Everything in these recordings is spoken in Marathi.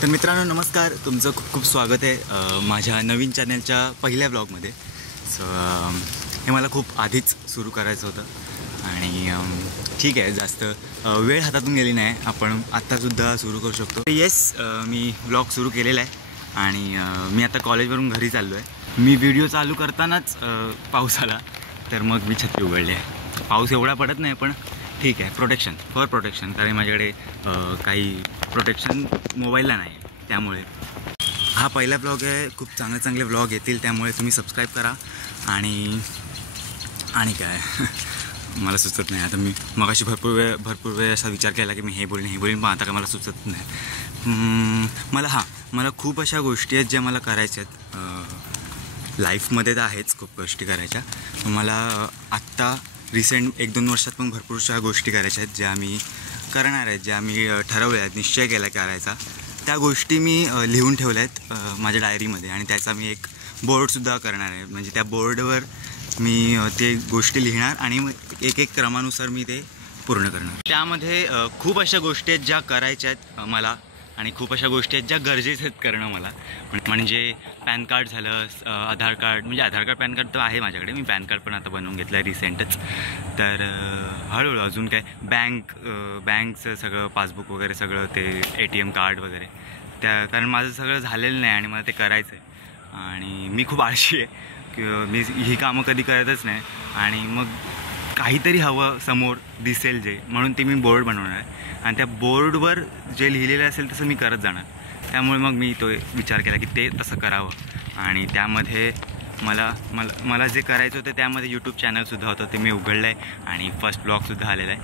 तर मित्रांनो नमस्कार, तुमचं खूप खूप स्वागत आहे माझ्या नवीन चॅनलच्या पहिल्या ब्लॉगमध्ये. सो हे मला खूप आधीच सुरू करायचं होतं आणि ठीक आहे, जास्त वेळ हातातून गेली नाही, आपण आत्तासुद्धा सुरू करू शकतो. येस, मी ब्लॉग सुरू केलेला आहे आणि मी आता कॉलेजवरून घरी चाललो आहे. मी व्हिडिओ चालू करतानाच पाऊस आला, तर मग मी छत्री उघडली आहे. पाऊस एवढा पडत नाही, पण ठीक आहे, फॉर प्रोटेक्शन, कारण माझ्याकडे काही प्रोटेक्शन मोबाईलला नाही, त्यामुळे हा पहिला ब्लॉग आहे. खूप चांगले ब्लॉग येतील, त्यामुळे तुम्ही सबस्क्राईब करा. आणि काय मला सुचत नाही आता. मी मगाशी भरपूर वेळ असा विचार केला की मी हे बोलीन, पण आता काय मला सुचत नाही. मला खूप अशा गोष्टी आहेत ज्या मला करायच्या आहेत लाईफमध्ये. तर आहेच खूप गोष्टी करायच्या. मला आत्ता रिसेंट 1-2 वर्षात पण भरपूरशा गोष्टी करायच्या आहेत ज्या मी करणार आहेत, ज्या मी ठरवल्या आहेत, निश्चय केला करायचा. त्या गोष्टी मी लिहून ठेवल्या आहेत माझ्या डायरीमध्ये, आणि त्याचा मी एक बोर्डसुद्धा करणार आहे. म्हणजे त्या बोर्डवर मी ते गोष्टी लिहिणार आणि मग एक क्रमानुसार मी ते पूर्ण करणार. त्यामध्ये खूप अशा गोष्टी आहेत ज्या करायच्या आहेत मला, आणि खूप अशा गोष्टी आहेत ज्या गरजेच्या आहेत करणं मला. म्हणजे पॅन कार्ड झालं, आधार कार्ड, म्हणजे आधार कार्ड पॅन कार्ड तर आहे माझ्याकडे. मी पॅन कार्ड पण आता बनवून घेतलं आहे रिसेंटच. तर हळूहळू अजून काय बँकचं सगळं पासबुक वगैरे सगळं, ते ATM कार्ड वगैरे, कारण माझं सगळं झालेलं नाही आणि मला ते करायचं आहे. आणि मी खूप आळशी आहे की मी ही कामं कधी करतच नाही, आणि मग काहीतरी हवं समोर दिसेल जे, म्हणून ते मी बोर्ड बनवणार आहे. आणि त्या बोर्डवर जे लिहिलेलं असेल तसं मी करत जाणार. त्यामुळे मग मी तो विचार केला की ते तसं करावं. आणि त्यामध्ये मला जे करायचं होतं त्यामध्ये यूट्यूब चॅनलसुद्धा होतं, ते मी उघडलं आहे आणि फर्स्ट ब्लॉगसुद्धा आलेला आहे.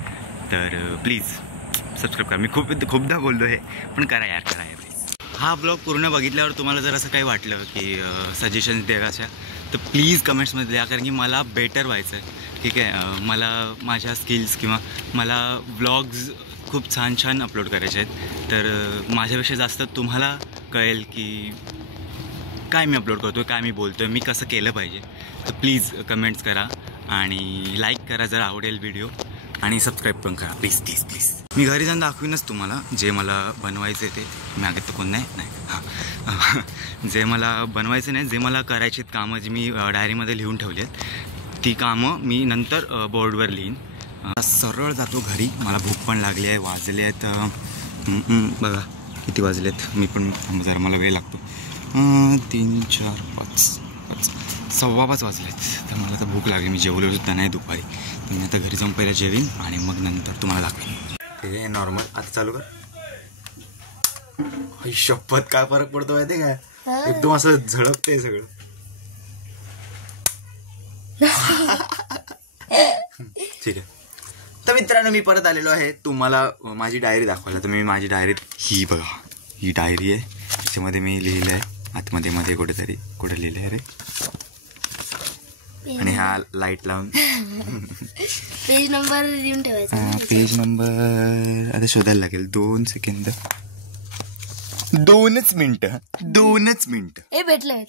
तर प्लीज सबस्क्राईब करा. मी खूपदा बोललो हे, पण करा यार प्लीज. हा ब्लॉग पूर्ण बघितल्यावर तुम्हाला जर असं काही वाटलं की सजेशन्स द्यायच्या, तर प्लीज कमेंट्समध्ये द्या, कारण की मला बेटर व्हायचं आहे. ठीक आहे, मला माझ्या स्किल्स किंवा मला व्लॉग्स खूप छान अपलोड करायचे आहेत. तर माझ्यापेक्षा जास्त तुम्हाला कळेल की काय मी अपलोड करतो, काय मी बोलतो आहे, मी कसं केलं पाहिजे. तर प्लीज कमेंट्स करा आणि लाईक करा जर आवडेल व्हिडिओ, आणि सबस्क्राईब पण करा प्लीज. मी घरी जाऊन दाखवीनच तुम्हाला जे मला बनवायचं आहे ते. मागे तर कोण नाही जे मला बनवायचं नाही, जे मला करायची आहेत कामं, जी मी डायरीमध्ये लिहून ठेवली आहेत, ती कामं मी नंतर बोर्डवर लिहीन. सरळ जातो घरी. मला भूक पण लागली आहे. वाजले आहेत बघा किती वाजले आहेत. मी पण जरा मला वेळ लागतो. 3, 4, 5 5:15 वाजले आहेत. तर मला तर भूक लागली. मी जेवलो सुद्धा नाही दुपारी. तर मी आता घरी जाऊन पहिला जेवीन आणि मग नंतर तुम्हाला दाखवेन. हे नॉर्मल आता चालू कर. शपथ काय फरक पडतो माहिती आहे का? एकदम असं झळकते सगळं. ठीक आहे. तर मित्रांनो, मी परत आलेलो आहे तुम्हाला माझी डायरी दाखवायला. तर मी माझी डायरीत ही बघा, ही डायरी आहे. त्याच्यामध्ये मी लिहिलं आहे आतमध्ये कुठे लिहिलं आहे रे. आणि हा लाईट लावून पेज नंबर लिहून ठेवायचा. पेज नंबर आता शोधायला लागेल. 2 सेकंद, 2च मिनिट. हे भेटलं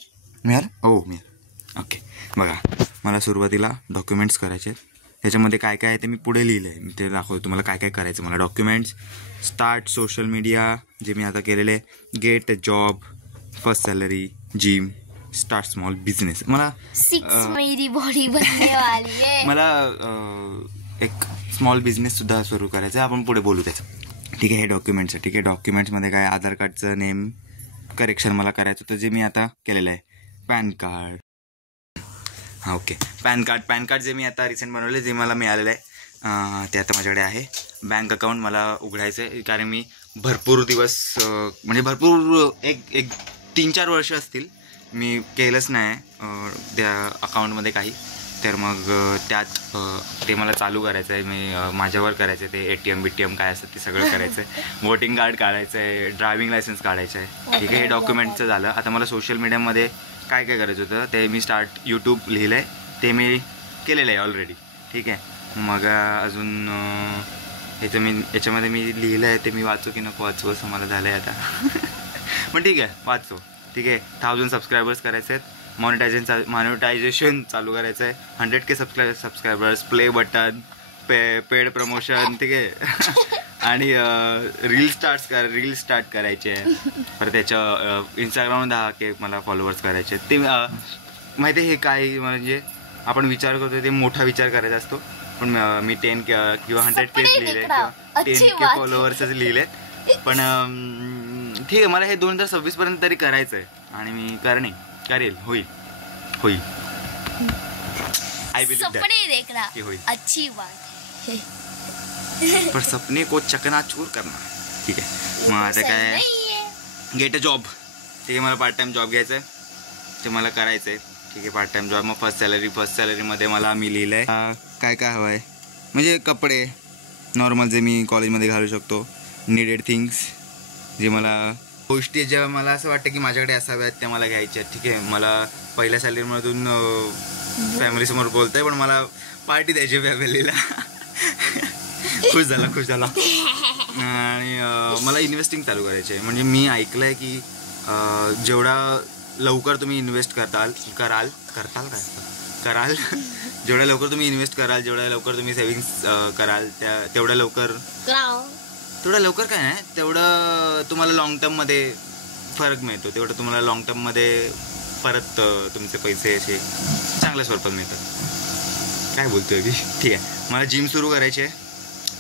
मिळालं? हो मिळालं. ओके, बघा मला सुरुवातीला डॉक्युमेंट्स करायचे आहेत. त्याच्यामध्ये काय काय आहे ते मी पुढे लिहिलं आहे. मी ते दाखवतो तुम्हाला काय काय करायचं मला. डॉक्युमेंट्स, स्टार्ट सोशल मीडिया जे मी आता केलेलं आहे, get a job, first salary, gym, start small business. मला मेरी बॉडी बनने वाली है. मला एक स्मॉल बिझनेससुद्धा सुरू करायचं आहे. आपण पुढे बोलू त्याचं. ठीक आहे, हे डॉक्युमेंट्स आहे. ठीक आहे, डॉक्युमेंट्समध्ये काय, आधार कार्डचं नेम करेक्शन मला करायचं होतं, जे मी आता केलेलं आहे. पॅन कार्ड, हां ओके, पॅन कार्ड जे मी आता रिसेंट बनवले, जे मला मिळालेलं आहे ते आता माझ्याकडे आहे. बँक अकाउंट मला उघडायचं आहे, कारण मी भरपूर दिवस म्हणजे भरपूर एक 3-4 वर्ष असतील मी केलंच नाही त्या अकाउंटमध्ये काही. तर मग त्यात ते मला चालू करायचं आहे. मी माझ्यावर करायचं आहे. ते ATM काय असतं ते सगळं करायचं आहे. वोटिंग कार्ड काढायचं आहे, ड्रायव्हिंग लायसन्स काढायचं आहे. ठीक आहे, हे डॉक्युमेंटचं झालं. आता मला सोशल मीडियामध्ये काय करायचं होतं ते मी यूट्यूब लिहिलं आहे, ते मी केलेलं आहे ऑलरेडी. ठीक आहे, मग अजून याच्यामध्ये मी लिहिलं आहे ते मी वाचू की नको वाचू असं मला झालं आहे आता. पण ठीक आहे, वाचतो. ठीक आहे, 1000 सबस्क्रायबर्स करायचे आहेत. मॉनिटायझेशन चालू करायचं आहे. 100K subscribers, play button, paid promotion. ठीक आहे. आणि रील स्टार्ट करायचे आहे. परत त्याच्या इंस्टाग्रामवर 10K मला फॉलोअर्स करायचे. ते माहिती आहे हे काय, म्हणजे आपण विचार करतो ते मोठा विचार करायचा असतो. पण मी 10K किंवा 100K लिहिले किंवा 10K फॉलोअर्सच लिहिले. पण ठीक आहे, मला हे 2026 पर्यंत तरी करायचं आहे आणि मी करेल. होईल. आय बिलीव्ह दॅट की होईल. अच्छी बात है. पर सपने को चकनाचूर करना. ठीक आहे, मग आता काय गेट अ जॉब. ठीक आहे, मला पार्ट टाइम जॉब घ्यायचा आहे, ते मला करायचं आहे. ठीक आहे, पार्ट टाइम जॉब. मग फर्स्ट सॅलरीमध्ये मला मी लिहिलं आहे काय हवं आहे, म्हणजे कपडे नॉर्मल जे मी कॉलेजमध्ये घालू शकतो, निडेड थिंग्स, जे मला गोष्टी ज्या मला असं वाटतं की माझ्याकडे असाव्यात त्या मला घ्यायच्या आहेत. ठीक आहे, मला पहिल्या सॅलरीमधून फॅमिलीसमोर बोलतोय, पण मला पार्टी द्यायची फॅमिलीला. खुश झाला. आणि मला इन्व्हेस्टिंग चालू करायची आहे. म्हणजे मी ऐकलं आहे की जेवढा लवकर तुम्ही इन्व्हेस्ट कराल जेवढ्या लवकर तुम्ही इन्व्हेस्ट कराल, जेवढ्या लवकर तुम्ही सेव्हिंग्स कराल, तेवढ्या लवकर काय नाही, तेवढं तुम्हाला लॉंग टर्ममध्ये फरक मिळतो. तेवढं तुम्हाला लॉंग टर्ममध्ये परत तुमचे पैसे असे चांगल्या स्वरूपात मिळतात. काय बोलतोय मी. ठीक आहे, मला जिम सुरू करायची आहे.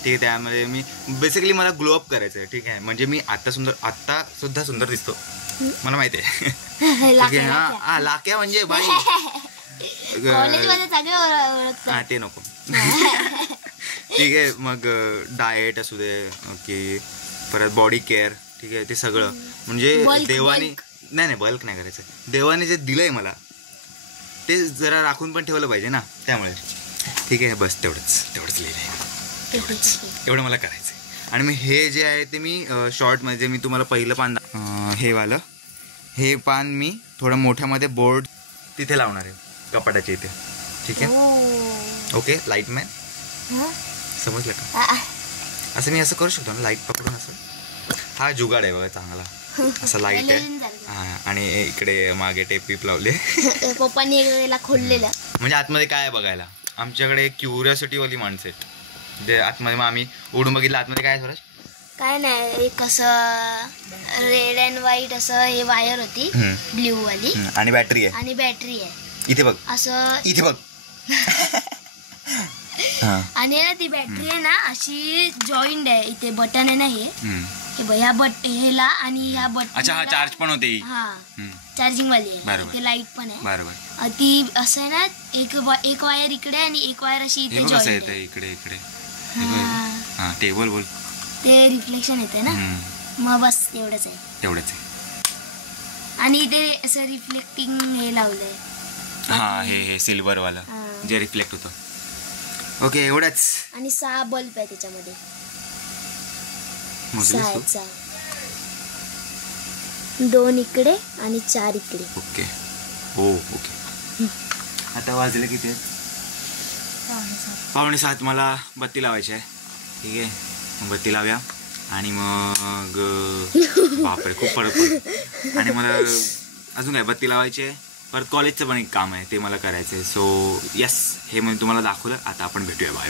ठीक आहे, त्यामध्ये मी बेसिकली मला ग्लोअप करायचं आहे. ठीक आहे, म्हणजे मी आता सुद्धा सुंदर दिसतो, मला माहिती आहे. ठीक आहे, हा लाक्या म्हणजे बाई. हा ते नको. ठीक आहे, मग डाएट असू दे की परत बॉडी केअर. ठीक आहे, ते सगळं म्हणजे देवाने नाही बल्क नाही करायचं. देवाने जे दिलंय मला ते जरा राखून पण ठेवलं पाहिजे ना, त्यामुळे. ठीक आहे, बस तेवढंच लिहिलंय. एवढं मला करायचं आहे. आणि मी हे जे आहे ते मी शॉर्टमध्ये जे मी तुम्हाला पहिलं पान हे पान मी थोडं मोठ्यामध्ये बोर्ड तिथे लावणार आहे कपाटाच्या इथे. ठीक आहे, ओके. लाईटमॅन समजलं का? असं मी असं करू शकतो ना, लाईट पकडून असं. हा जुगाड आहे बघा चांगला, असं लाईट आहे. हा, आणि इकडे मागे टेप लावले. पप्पांनी एकदा खोललेलं, म्हणजे आतमध्ये काय आहे बघायला. आमच्याकडे क्युरिओसिटीवाली माणसं आहेत. जे आतमध्ये, मग आम्ही उडून बघितलं आतमध्ये काय स्वराज. काय नाही, एक असं रेड अँड व्हाईट असं हे वायर होती ब्ल्यू वाली, आणि बॅटरी आहे. इथे बघ, असं इथे बघ. आणि ना ती बॅटरी आहे ना अशी जॉईंट आहे. इथे बटन आहे ना हे ह्या ह्याला आणि ह्या बटन. अच्छा, हा चार्ज पण होते. हा, चार्जिंग वाली आहे. ते लाईट पण आहे. बरोबर. ती असं आहे ना, एक वायर इकडे आणि एक वायर अशी इथे जॉईंट आहे. इकडे टेबल बोल. ते रिफ्लेक्शन येते ना, मग बस तेवढंच आहे. आणि इथे असं रिफ्लेक्टिंग हे लावलंय. हा, हे सिल्वर वाला जे रिफ्लेक्ट होतं. ओके, एवढंच. आणि 6 बल्ब आहे त्याच्यामध्ये. 2 इकडे आणि 4 इकडे. ओके. आता वाजले किती? 6:45. मला बत्ती लावायची आहे. ठीक आहे, बत्ती लावूया. आणि मग बापरे खूप फरक पडतो. आणि मला अजून काय बत्ती लावायची आहे. परत कॉलेजचं पण एक काम आहे, ते मला करायचं आहे. सो यस, हे मी तुम्हाला दाखवलं. आता आपण भेटूया. बाय.